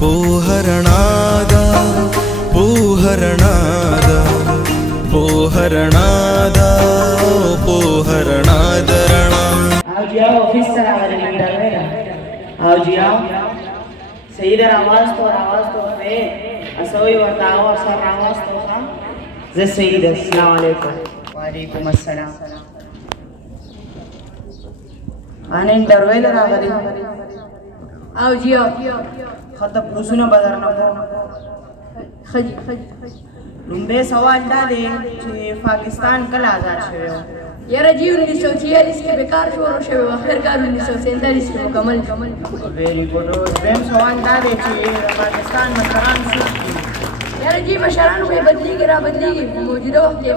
ಪೋಹರಣಾದ ಪೋಹರಣಾದ ಪೋಹರಣಾದ ಪೋಹರಣಾದರಣ आओ ऑफिस से आवाज़ निकल रही है आओ जी आओ सही दर आवाज़ तो है असोई बताओ असर आवाज़ तो था जैसे सही दर अस्सलाम वालेकुम अस्सलाम आने इंटरव्यू लगा रही आओ जी आओ खत्म पूछना बाजार ना खजी लुम्बे सवाल डाले कि पाकिस्तान कल आज़ाद हुए यार जी 1946 के बेकार शुरू हुए आखिरकार 1947 के मुकम्मल वेरी गुड बेम सवाल डाले कि पाकिस्तान मशरान से यार जी मशरान को बदली मौजूदा वक्त के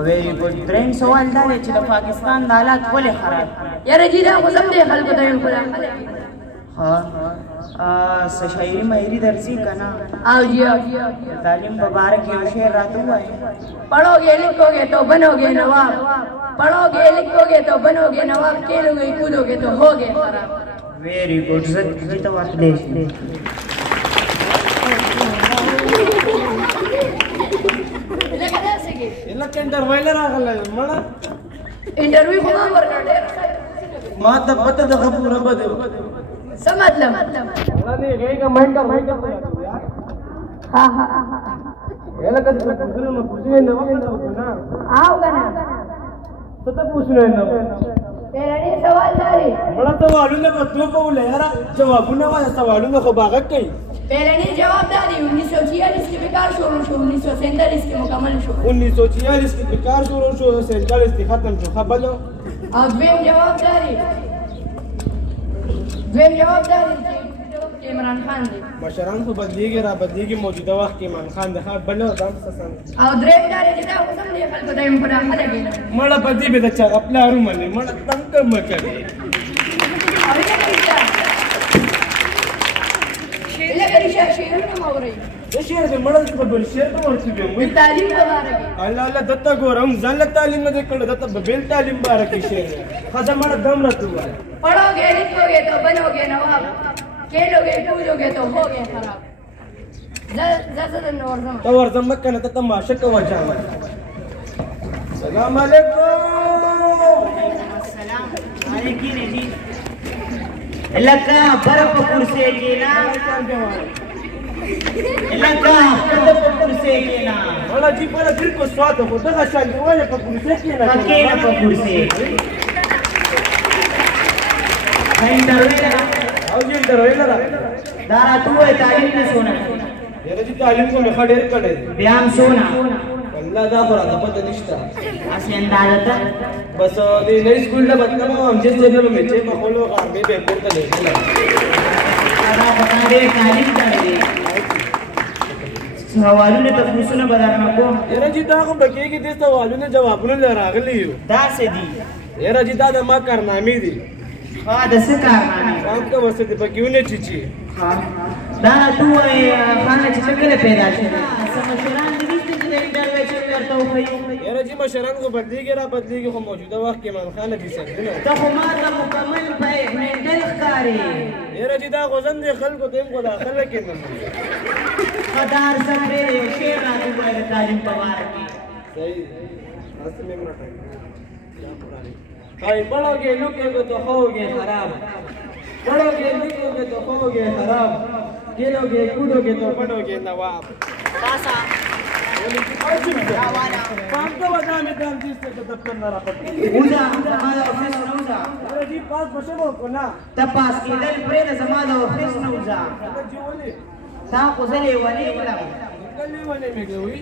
वेरी गुड ब्रेन सवाल डाले कि पाकिस्तान हालात बोले खराब यार जी दा को सब दे हल बताएं खुला हाँ शायरी माहिरी दर्जी का ना आओ जी तालीम मुबारक के शेर रात हुआ है पढ़ोगे लिखोगे तो बनोगे नवाब पढ़ोगे लिखोगे तो बनोगे नवाब खेलोगे कूदोगे तो होगे खराब वेरी गुड जी तो बात देश ಎಲ್ಲ ಇಂಟರ್ವ್ಯೂಲರ್ ಆಗಲ್ಲ ಮಳ इंटरव्यू को मां वर्क ಮಾತ ಬತ್ತದ ಖಪೂರ ಬದು समझ ಅದೇ ಹೇಗ ಮೈಂಡ್ हां ಎಲ್ಲ ಕದ ಕುದುರೆ ಕುದುರೆ ನವನ आओगा ना ಸತ पूछने न तेरा नहीं सवाल दारी बड़ा सवालों ने बतू को ले यार जवाब न वाला सवालों में खबागत कई पहले नहीं जवाब दारी 1946 के बेकार शुरू 1947 के मुकम्मल शुरू 1946 के बेकार शुरू 1947 के खत्म जो खबलो अब वेम जवाबदारी इमरान खान दे मशरान को बदलेगी मौजूदा वक्त के इमरान खान देखा बनो दम ससन और द्रेदारी जिदा कसम दे खल बताई मुकरा खलगे मड़ा बदी बे अच्छा अपना रूम में मड़ा तंग मत करे और ये क्या शेर करिशा शेर ना मावरी ये शेर से मड़ा को बोल शेर तो और चुके हुए तालीम मुबारक अल्लाह अल्लाह दत्ता गोरम जल तालीम में देख कर दत्ता बेल तालीम मुबारक की शेर खजा मड़ा दम रतु पढ़ोगे लिखोगे तो बनोगे नवाब खेलोगे कूदोगे तो होगे खराब तो वर्जम मक्का न तमाशा का वजह सलाम अलैकुम अस्सलाम वालेकुम जी लका बर्फ कुर्सी के ना लका बर्फ कुर्सी के ना वाला जी वाला दिल को स्वाद हो दगा शान वाले पर कुर्सी के ना कुर्सी इंटरव्यू दारा तू है तालीम में सोना यार जी तालीम को मेखा ढेर करे बयान सोना अल्लाह दा फरा दा पता निष्ठा असे अंदाजता बस दे नई स्कूल दा बच्चा हम जैसे जब में चे मखोलो का बे बे करता ले दादा बता दे तालीम कर दे सवालों ने तफसील में बताना को यार जी दा को बके की दे सवालों ने जवाब ने रागली दा से दी यार जी दा मा करना मी दी हां दस कारनामे काम का वसे दे क्यों ने चीची हां दादा तू खाना चिकले पैदा छे समशरान दिविस्त जे इंटरव्यू करता हूं यार जी मशरान को बदली के मौजूदा वक्त के इमरान खान दी सर ना तो हमारा मुकम्मल भाई मेंटल कारी यार जी दा गोजन दे खल को देम को दाखिल के न खदार सरे शेर रातू को तालीम मुबारक की सही रास्ते में मिनट भाई पढ़ोगे लिखोगे तो होगे खराब पढ़ोगे लिखोगे तो होगे खराब खेलोगे कूदोगे तो बनोगे नवाब पासा काम तो बता में काम चीज से तब करना रहा उजा हमारा ऑफिस नौजा अरे जी पास बसे को ना तपास की दल प्रेद हमारा ऑफिस नौजा जी बोले ता को चले वाली वाला गली वाले में गई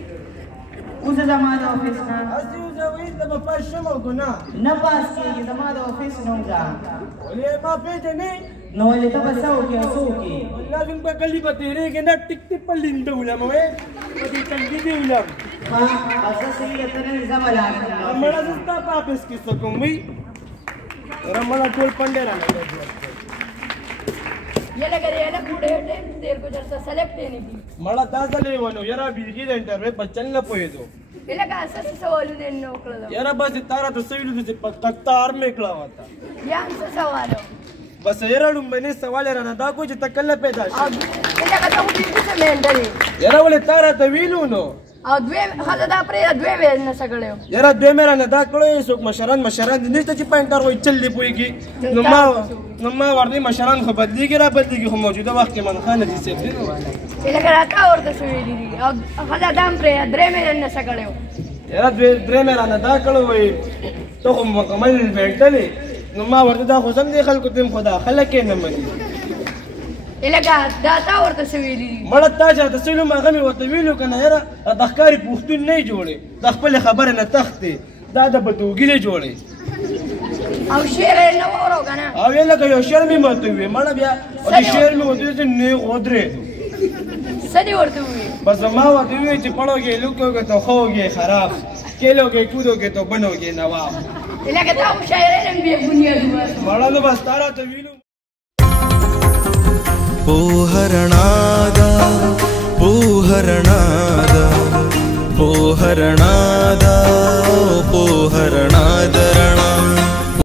उसे हमारा ऑफिस ना असी उसे वही तब पास शमो को ना नपास की हमारा ऑफिस नौजा बोले मा पे नहीं नो ले तब सो के अल्लाह बिन पे गली बतेरे के ना टिक टिक पर लिंदो उला मवे पति चंगी दी उला हां ऐसा सही है तेरे जमाला हमरा सस्ता वापस की सकूं भाई रमला टोल पंडेरा ना ये लगे रे ना बूढ़े देर को जरा सेलेक्ट नहीं की मला दासले वनो यारा बिरगी इंटरव्यू बच्चन ला पोयेदो इला का असं सवाल देनो कळलं यारा बस तारा तो सही से तख्तार में खड़ा हुआ था या सवाल بس یاره لومبني سوال رانه دا کو چې ته کله پیدا شې لکه ته خو بېخي څه مینډلې یاره ولې تا راته ویلو نو او دوی ښځه دا پرېږده دوی مې نشه کړی و یاره دوی مې رانه دا کړی څوک مشران دي نشته چې پاینټر وایي چل دې پوهېږي نو ما ورته مشران خو بدلېږي را بدلېږي خو موجوده وخت کې منخان نجي صاحب دی نو لکه راته ورته څه ویلي دي او ښځه دا هم پرېږده درې مې نشه کړی و یاره درې مې رانه دا کړی وایي ته خو مکمل بیټلې نو ما ورته دا خو سم دی خلکو ته خو دا خلک یې نه مني لکه دا تا ورته څه ویلي دي مړه تا چې راته سویلو هغه مې ورته ویلو که نه یاره د ښکاري پښتون نه یې جوړې د خپلې خبرې نه تښتې دا د بدوګلې جوړې او شعر یې نه واورو که نه او یې لکه یو شعر مې ماته وویې مړه بیا او د شعر مې ورته وویل چې نیغ ودرېدو څه دې ورته وویل بس ما ورته وویل چې پړوږې لوکوږې تو خوږې خراب کېلوږې کودوږې تو بنوږې نواب لکه تا خو شاعرۍ هم بې بنیاد ووایه مړه نو بس تا راته ویلو ಪೋಹರಣಾದ